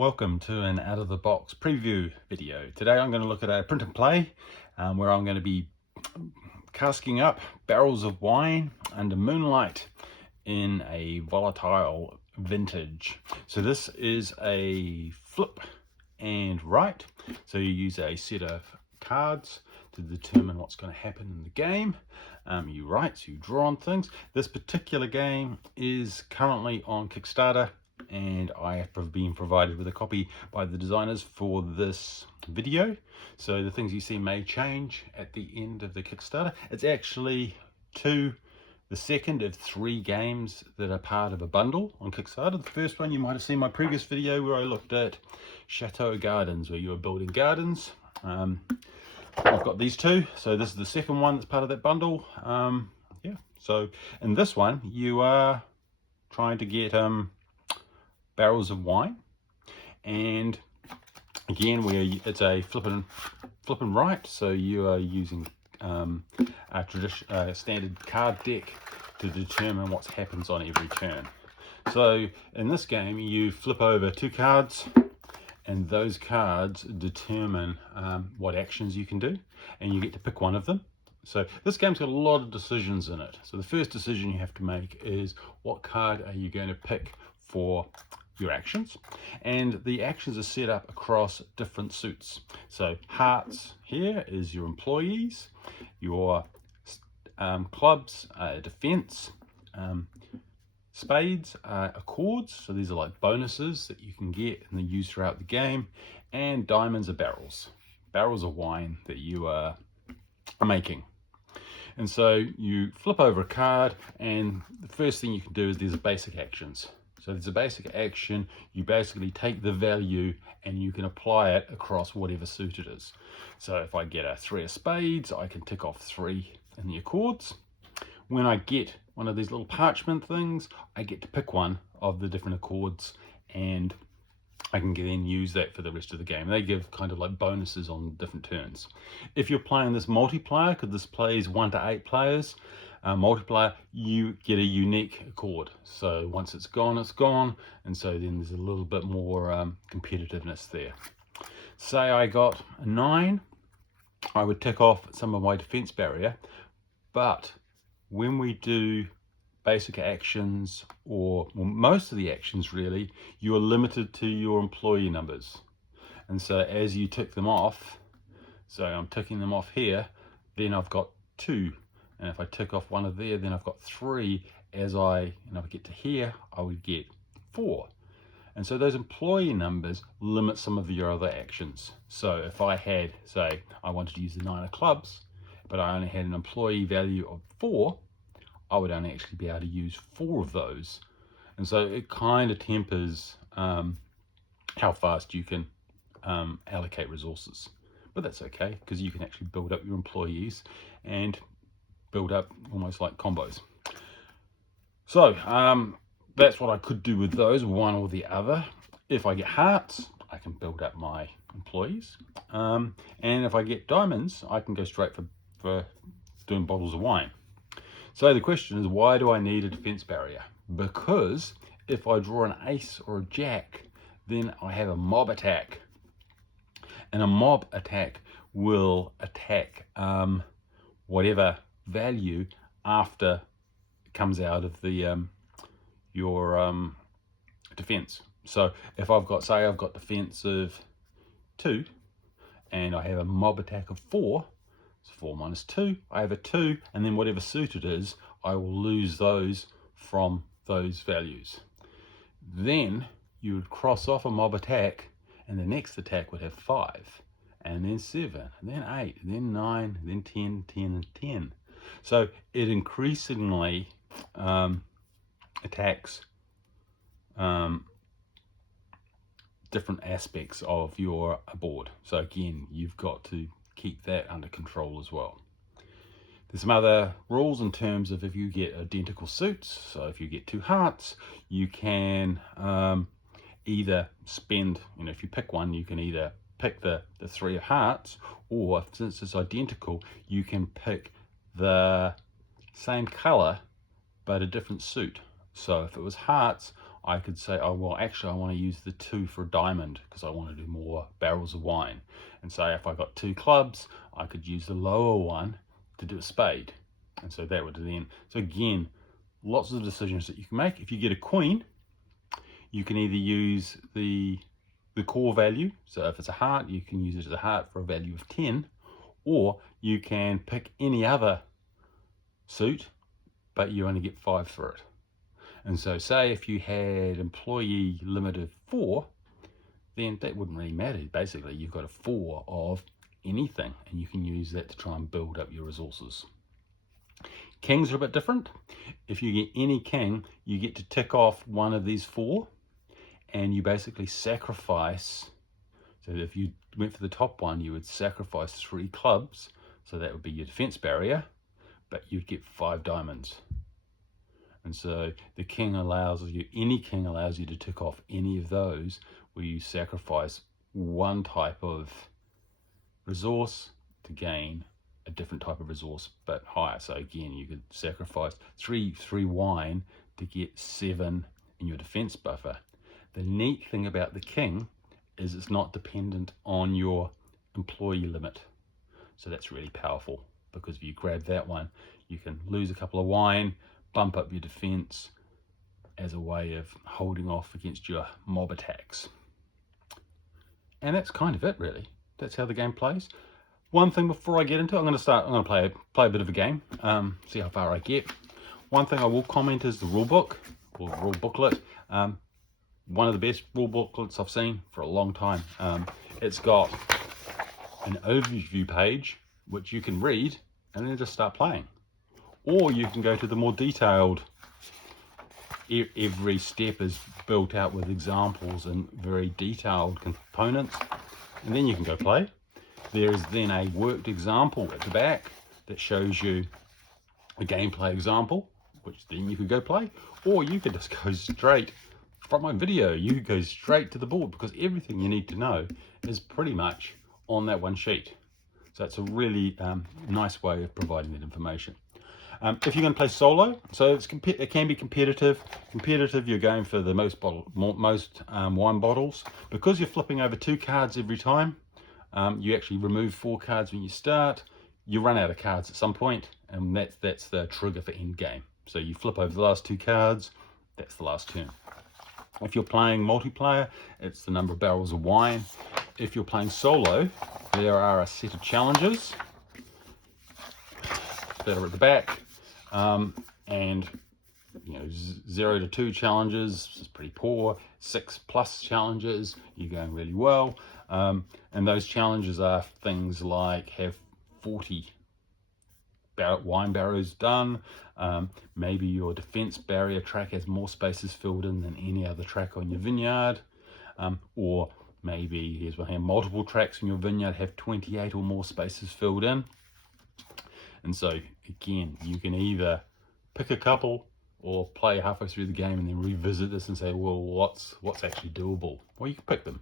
Welcome to an out-of-the-box preview video. Today I'm going to look at a print and play where I'm going to be casking up barrels of wine under moonlight in a volatile vintage. So this is a flip and write. So you use a set of cards to determine what's going to happen in the game. You write, so you draw on things. This particular game is currently on Kickstarter, and I have been provided with a copy by the designers for this video. So the things you see may change at the end of the Kickstarter. It's actually the second of 3 games that are part of a bundle on Kickstarter. The first one you might have seen my previous video where I looked at Chateau Gardens, where you were building gardens. I've got these 2, so this is the second one that's part of that bundle. Yeah, so in this one you are trying to get barrels of wine, and again it's a flip and write, so you are using a standard card deck to determine what happens on every turn. So in this game you flip over 2 cards, and those cards determine what actions you can do, and you get to pick one of them. So this game's got a lot of decisions in it. So the first decision you have to make is, what card are you going to pick for your actions? And the actions are set up across different suits. So hearts here is your employees, your clubs defense, spades are accords, so these are like bonuses that you can get and then use throughout the game, and diamonds are barrels of wine that you are making. And so you flip over a card, and the first thing you can do is there's basic actions. So there's a basic action, you basically take the value and you can apply it across whatever suit it is. So if I get a 3 of spades, I can tick off 3 in the accords. When I get one of these little parchment things, I get to pick one of the different accords, and I can then use that for the rest of the game. They give kind of like bonuses on different turns. If you're playing this multiplayer, because this plays 1 to 8 players, multiplayer, you get a unique accord. So once it's gone, and so then there's a little bit more competitiveness there. Say I got a 9, I would tick off some of my defense barrier, but when we do basic actions, or most of the actions really, you are limited to your employee numbers. And so as you tick them off, so I'm ticking them off here, then I've got 2. And if I tick off one of there, then I've got 3. As I get to here, I would get 4. And so those employee numbers limit some of your other actions. So if I had, say, I wanted to use the 9 of clubs, but I only had an employee value of 4, I would only actually be able to use 4 of those. And so it kind of tempers how fast you can allocate resources. But that's okay, because you can actually build up your employees and build up almost like combos. So that's what I could do with those, one or the other. If I get hearts, I can build up my employees. And if I get diamonds, I can go straight for doing bottles of wine. So the question is, why do I need a defense barrier? Because if I draw an ace or a jack, then I have a mob attack. And a mob attack will attack whatever value after it comes out of the your defense. So if I've got, say I've got defense of 2 and I have a mob attack of 4, so 4 minus 2, I have a 2, and then whatever suit it is, I will lose those from those values. Then you would cross off a mob attack, and the next attack would have 5, and then 7, and then 8, and then 9, and then 10, 10, and 10. So it increasingly attacks different aspects of your board. So again, you've got to keep that under control as well. There's some other rules in terms of if you get identical suits. So if you get 2 hearts, you can either spend, if you pick one, you can either pick the 3 of hearts, or since it's identical, you can pick the same color but a different suit. So if it was hearts, I could say, oh, well, actually, I want to use the 2 for a diamond because I want to do more barrels of wine. And say if I got 2 clubs, I could use the lower one to do a spade. And so that would then, so again, lots of decisions that you can make. If you get a queen, you can either use the core value. So if it's a heart, you can use it as a heart for a value of 10, or you can pick any other suit, but you only get 5 for it. And so say if you had employee limit of 4, then that wouldn't really matter. Basically, you've got a 4 of anything, and you can use that to try and build up your resources. Kings are a bit different. If you get any king, you get to tick off one of these 4, and you basically sacrifice. So if you went for the top one, you would sacrifice 3 clubs. So that would be your defense barrier, but you'd get 5 diamonds. And so the king allows you, any king allows you to tick off any of those where you sacrifice one type of resource to gain a different type of resource, but higher. So again, you could sacrifice 3 wine to get 7 in your defense buffer. The neat thing about the king is it's not dependent on your employee limit. So that's really powerful, because if you grab that one, you can lose a couple of wine, bump up your defense as a way of holding off against your mob attacks. And that's kind of it, really. That's how the game plays. One thing before I get into it, I'm going to play a bit of a game, see how far I get. One thing I will comment is the rule book, or rule booklet. One of the best rule booklets I've seen for a long time. It's got an overview page, which you can read and then just start playing. Or you can go to the more detailed, every step is built out with examples and very detailed components, and then you can go play. There is then a worked example at the back that shows you a gameplay example, which then you could go play, or you could just go straight from my video. You could go straight to the board, because everything you need to know is pretty much on that one sheet. So it's a really nice way of providing that information. If you're going to play solo, so it can be competitive. Competitive, you're going for the most wine bottles. Because you're flipping over 2 cards every time, you actually remove 4 cards when you start. You run out of cards at some point, and that's the trigger for end game. So you flip over the last 2 cards, that's the last turn. If you're playing multiplayer, it's the number of barrels of wine. If you're playing solo, there are a set of challenges that are at the back. And 0 to 2 challenges is pretty poor. 6+ challenges, you're going really well. And those challenges are things like have 40 wine barrows done. Maybe your defense barrier track has more spaces filled in than any other track on your vineyard. Or maybe here's one here, multiple tracks in your vineyard have 28 or more spaces filled in. And so again, you can either pick a couple or play halfway through the game and then revisit this and say, well, what's actually doable? Well, you can pick them.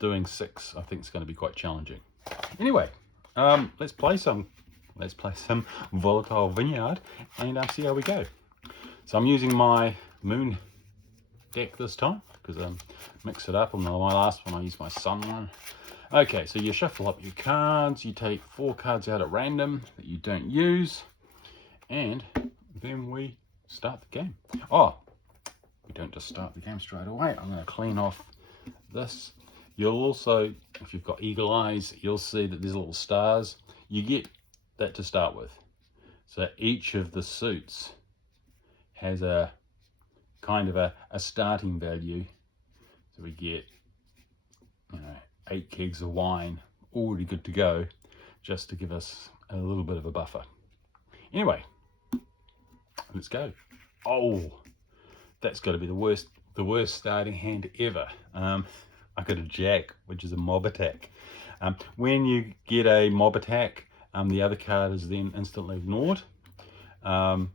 Doing 6, I think, is going to be quite challenging. Anyway, let's play some Volatile Vineyard and see how we go. So I'm using my moon deck this time because I mixed it up. On my last one, I used my sun one. Okay, so you shuffle up your cards. You take 4 cards out at random that you don't use, and then we start the game. Oh, we don't just start the game straight away. I'm going to clean off this. You'll also, if you've got eagle eyes, you'll see that there's little stars. You get that to start with. So each of the suits has a kind of a starting value. So we get 8 kegs of wine already good to go, just to give us a little bit of a buffer. Anyway, let's go. Oh, that's got to be the worst starting hand ever. I got a jack, which is a mob attack. When you get a mob attack, the other card is then instantly ignored. And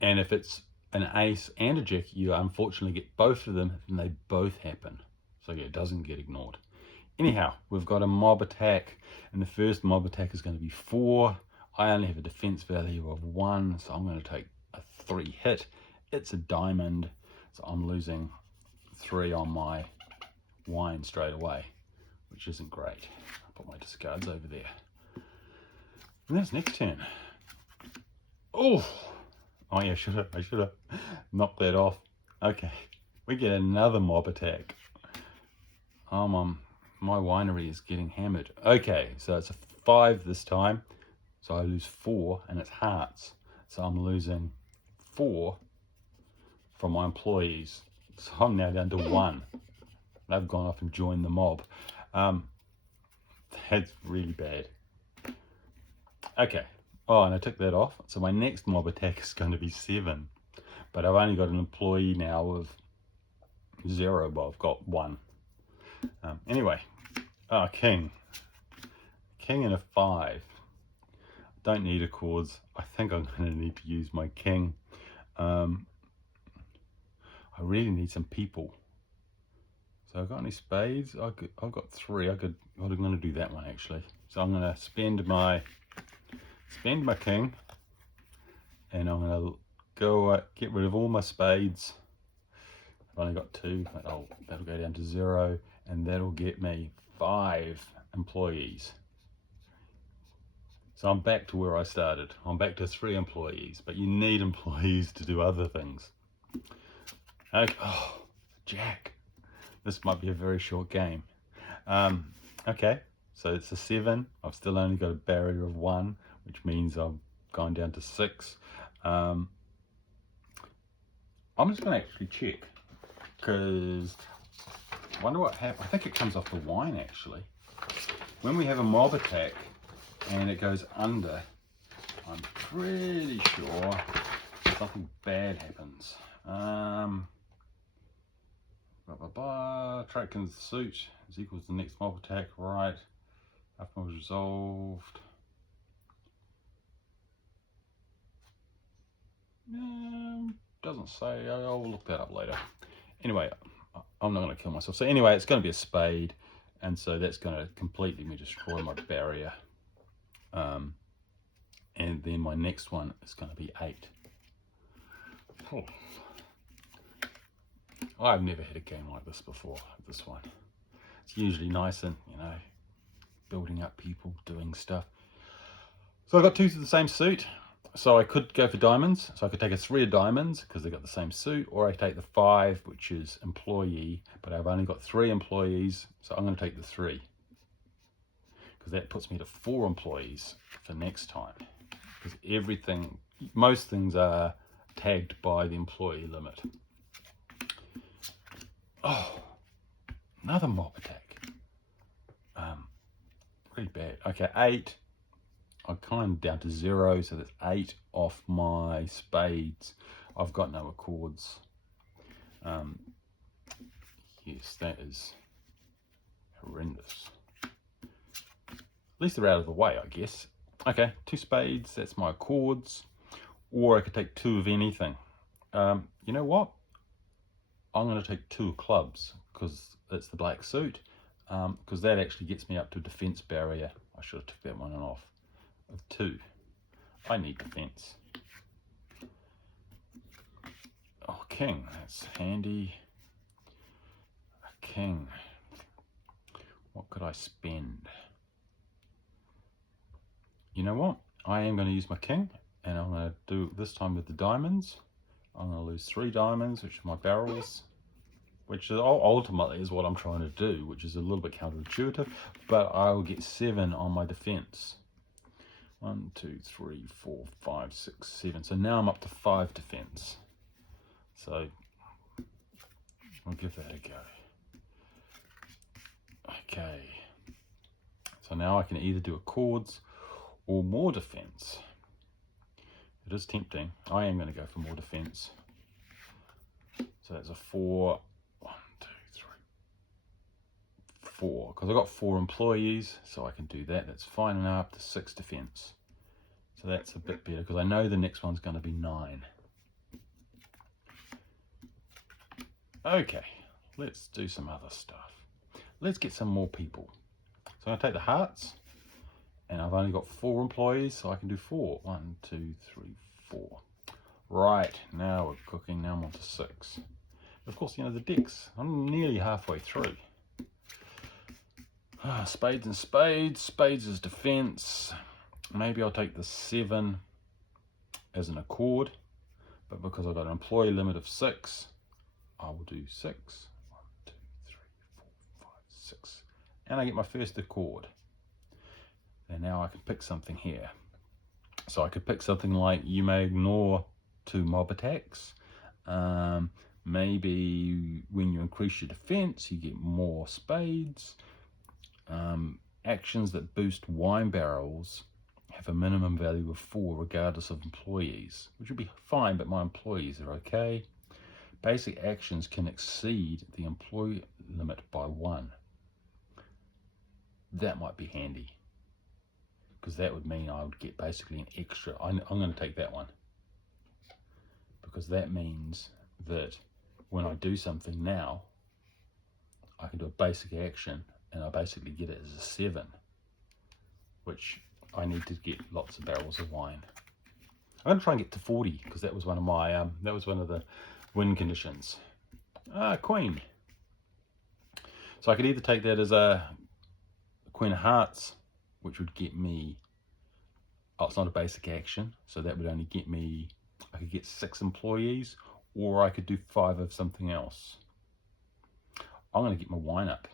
if it's an ace and a jack, you unfortunately get both of them, and they both happen. So yeah, it doesn't get ignored. Anyhow, we've got a mob attack, and the first mob attack is going to be 4. I only have a defense value of 1, so I'm going to take a 3 hit. it's a diamond, so I'm losing 3 on my wine straight away, which isn't great. I'll put my discards over there. And that's next turn. Oh yeah, I should have knocked that off. Okay, we get another mob attack. My winery is getting hammered. Okay, so it's a 5 this time, so I lose 4, and it's hearts, so I'm losing 4 from my employees, so I'm now down to 1. They've gone off and joined the mob. That's really bad. Okay, and I took that off, so my next mob attack is going to be 7, but I've only got an employee now of 0, but I've got 1. Anyway, king and a 5. Don't need a chords. I think I'm going to need to use my king. I really need some people. So I've got any spades? I've got 3. I'm going to do that one actually. So I'm going to spend my king, and I'm going to go get rid of all my spades. I've only got 2. That'll go down to 0, and that'll get me 5 employees. So I'm back to where I started. I'm back to 3 employees, but you need employees to do other things. Okay. Jack. This might be a very short game. Okay, so it's a 7. I've still only got a barrier of 1, which means I'm going down to 6. I'm just going to actually check, because I wonder what happened. I think it comes off the wine actually. When we have a mob attack and it goes under, I'm pretty sure something bad happens. Track in the suit is equals the next mob attack, right? After mob is resolved. Doesn't say. I'll look that up later. Anyway, I'm not going to kill myself. So anyway, it's going to be a spade, and so that's going to completely destroy my barrier. And then my next one is going to be 8. Oh. I've never had a game like this before, this one. It's usually nice and, building up people, doing stuff. So I got 2 of the same suit, so I could go for diamonds. So I could take a 3 of diamonds because they got the same suit, or I take the 5, which is employee, but I've only got 3 employees, so I'm going to take the 3. Because that puts me to 4 employees for next time. Because most things are tagged by the employee limit. Oh, another mob attack. Pretty bad. Okay, 8. I'm kind of down to 0, so that's 8 off my spades. I've got no accords. Yes, that is horrendous. At least they're out of the way, I guess. Okay, 2 spades, that's my accords. Or I could take 2 of anything. You know what? I'm going to take 2 of clubs because it's the black suit. Because that actually gets me up to defense barrier. I should have took that one off. Of 2. I need defense. Oh, king. That's handy. A king. What could I spend? You know what? I am going to use my king, and I'm going to do it this time with the diamonds. I'm going to lose 3 diamonds, which are my barrels, which is ultimately is what I'm trying to do, which is a little bit counterintuitive, but I will get 7 on my defense. 1, 2, 3, 4, 5, 6, 7. So now I'm up to 5 defense. So I'll give that a go. Okay. So now I can either do accords or more defense. It is tempting. I am going to go for more defense. So that's a 4. 1, 2, 3, 4. Because I've got 4 employees, so I can do that. That's fine, and up to 6 defense. So that's a bit better because I know the next one's going to be 9. Okay, let's do some other stuff. Let's get some more people. So I'm going to take the hearts, and I've only got 4 employees, so I can do 4. 1, 2, 3, 4. Right, now we're cooking. Now I'm on to 6. Of course, you know, the decks, I'm nearly halfway through. Spades and spades. Spades is defense. Maybe I'll take the 7 as an accord, but because I've got an employee limit of 6, I will do 6. 1, 2, 3, 4, 5, 6. And I get my first accord. And now I can pick something here. So I could pick something like, you may ignore 2 mob attacks. Maybe when you increase your defense, you get more spades. Actions that boost wine barrels have a minimum value of 4 regardless of employees, which would be fine, but my employees are okay. Basic actions can exceed the employee limit by 1. That might be handy, because that would mean I would get basically an extra. I'm going to take that one, because that means that when I do something now, I can do a basic action and I basically get it as a 7, which I need to get lots of barrels of wine. I'm going to try and get to 40, because that was one of my that was one of the win conditions. Queen. So I could either take that as a Queen of Hearts, which would get me, oh, it's not a basic action, so that would only get me, I could get 6 employees, or I could do 5 of something else. I'm going to get my wine up.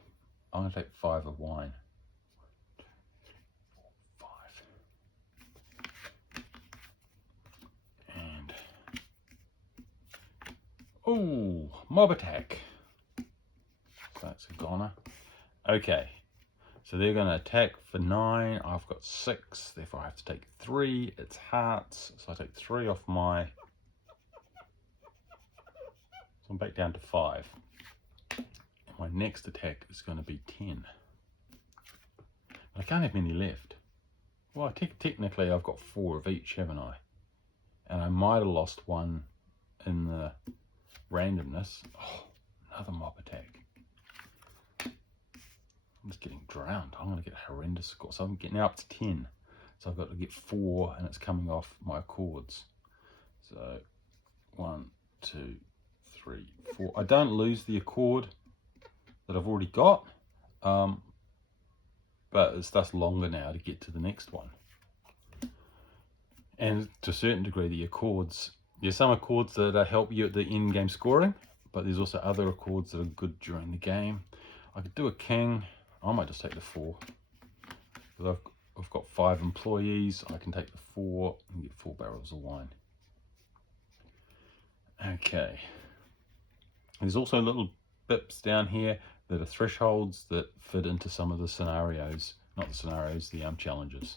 I'm going to take 5 of wine. 5. And, oh, mob attack. That's a goner. Okay, so they're going to attack for 9. I've got 6, therefore I have to take 3. It's hearts, so I take 3 off my, so I'm back down to 5. And my next attack is going to be 10. I can't have many left. Well, technically I've got 4 of each, haven't I? And I might have lost 1 in the randomness. Oh, another mob attack. I'm just getting drowned. I'm going to get a horrendous score. So I'm getting up to 10. So I've got to get 4, and it's coming off my accords. So 1, 2, 3, 4. I don't lose the accord that I've already got, but it's thus longer now to get to the next one. And to a certain degree, the accords, there's some accords that help you at the end game scoring, but there's also other accords that are good during the game. I could do a king. I might just take the 4. Because I've got 5 employees. I can take the 4 and get 4 barrels of wine. Okay. There's also little bips down here that are thresholds that fit into some of the scenarios. Not the scenarios, the challenges.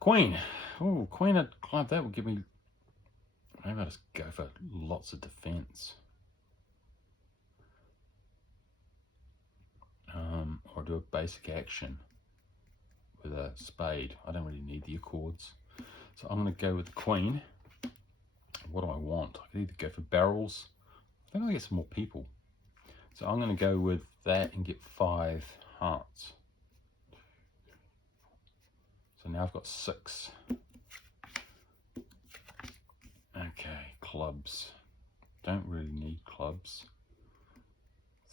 Queen. Oh, Queen at club. That would give me, maybe I'll just go for lots of defense. Or do a basic action with a spade. I don't really need the accords. So I'm going to go with the Queen. What do I want? I could either go for barrels. I think I'll get some more people. So I'm going to go with that and get 5 hearts. So now I've got 6. Okay, clubs. Don't really need clubs.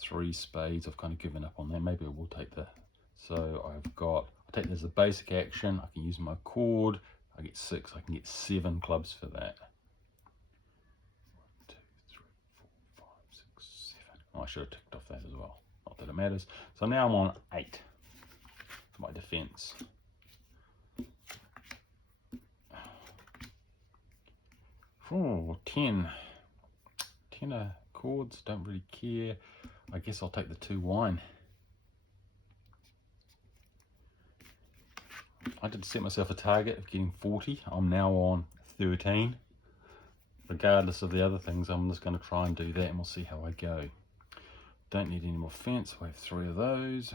3 spades, I've kind of given up on that. Maybe I will take that. So I've got, I'll take this as a basic action. I can use my cord. I get 6. I can get 7 clubs for that. 1, 2, 3, 4, 5, 6, 7. Oh, I should have ticked off that as well. Not that it matters. So now I'm on 8 for my defense. Oh, 10. 10 chords, don't really care. I guess I'll take the 2 wine. I did set myself a target of getting 40. I'm now on 13. Regardless of the other things, I'm just going to try and do that, and we'll see how I go. Don't need any more fence. We have 3 of those.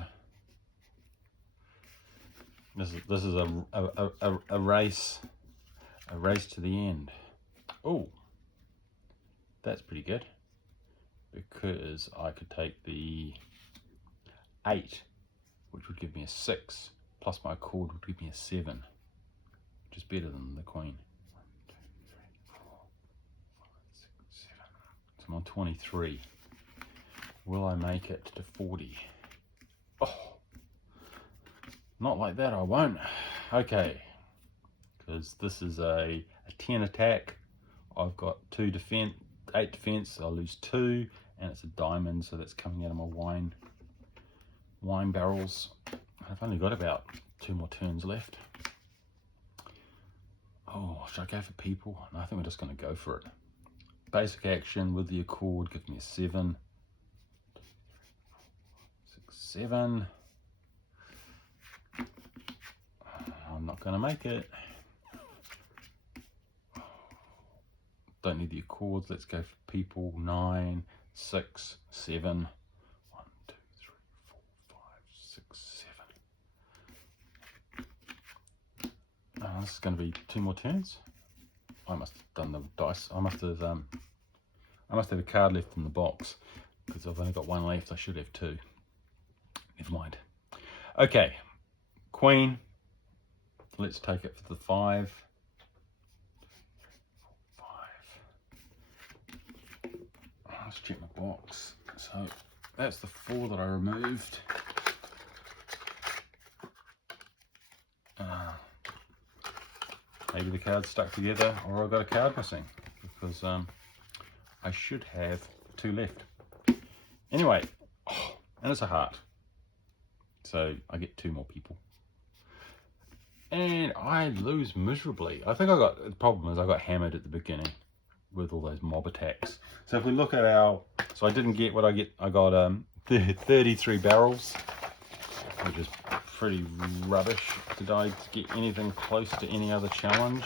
This is a race to the end. Oh, that's pretty good, because I could take the 8, which would give me a 6, plus my accord would give me a 7, which is better than the Queen. 1, 2, I'm on 23. Will I make it to 40? Oh, not like that, I won't. Okay, because this is a 10 attack. I've got 8 defense, I'll lose 2, and it's a diamond, so that's coming out of my wine barrels. I've only got about 2 more turns left. Oh, should I go for people? No, I think we're just going to go for it. Basic action with the Accord, give me a 7. 6, 7. I'm not going to make it. Don't need the Accords. Let's go for people. 9, 6, 7. 1, 2, 3, 4, 5, 6, 7. This is going to be 2 more turns. I must have done the dice. I must have a card left in the box because I've only got 1 left. I should have 2. Never mind. Okay, Queen. Let's take it for the 5. 5. Let's check my box. So that's the 4 that I removed. Maybe the card's stuck together, or I've got a card missing, because I should have 2 left. Anyway, and it's a heart. So I get 2 more people. And I lose miserably. I think the problem is I got hammered at the beginning with all those mob attacks. So if we look at so I didn't get what I get. I got 33 barrels, which is pretty rubbish. Did I get anything close to any other challenge?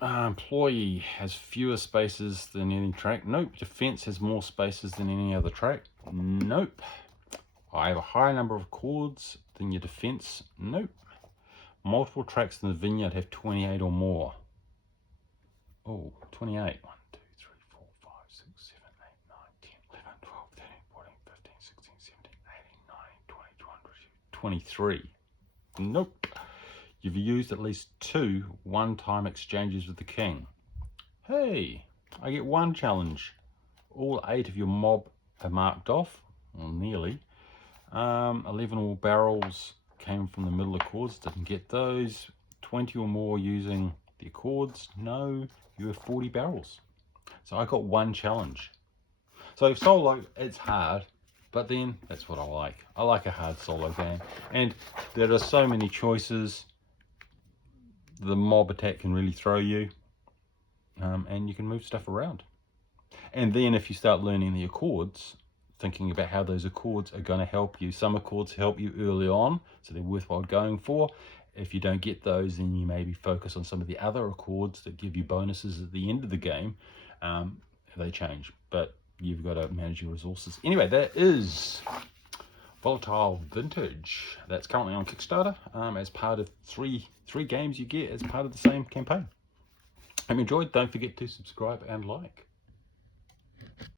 Employee has fewer spaces than any track. Nope. Defense has more spaces than any other track. Nope. I have a higher number of chords than your defense. Nope. Multiple tracks in the vineyard have 28 or more. Oh, 28. 1, 2, 3, 4, 5, 6, 7, 8, 9, 10, 11, 12, 13, 14, 15, 16, 17, 18, 19, 20, 23. Nope. You've used at least 2 one-time exchanges with the king. Hey, I get 1 challenge. All 8 of your mob are marked off, or nearly. 11 all barrels came from the middle Accords, didn't get those. 20 or more using the Accords, no. You have 40 barrels. So I got 1 challenge. So solo, it's hard, but then that's what I like. I like a hard solo game. And there are so many choices. The mob attack can really throw you, and you can move stuff around. And then if you start learning the Accords, thinking about how those Accords are going to help you. Some Accords help you early on, so they're worthwhile going for. If you don't get those, then you maybe focus on some of the other Accords that give you bonuses at the end of the game. They change, but you've got to manage your resources. Anyway, that is Volatile Vintage. That's currently on Kickstarter as part of three games you get as part of the same campaign. Hope you enjoyed. Don't forget to subscribe and like.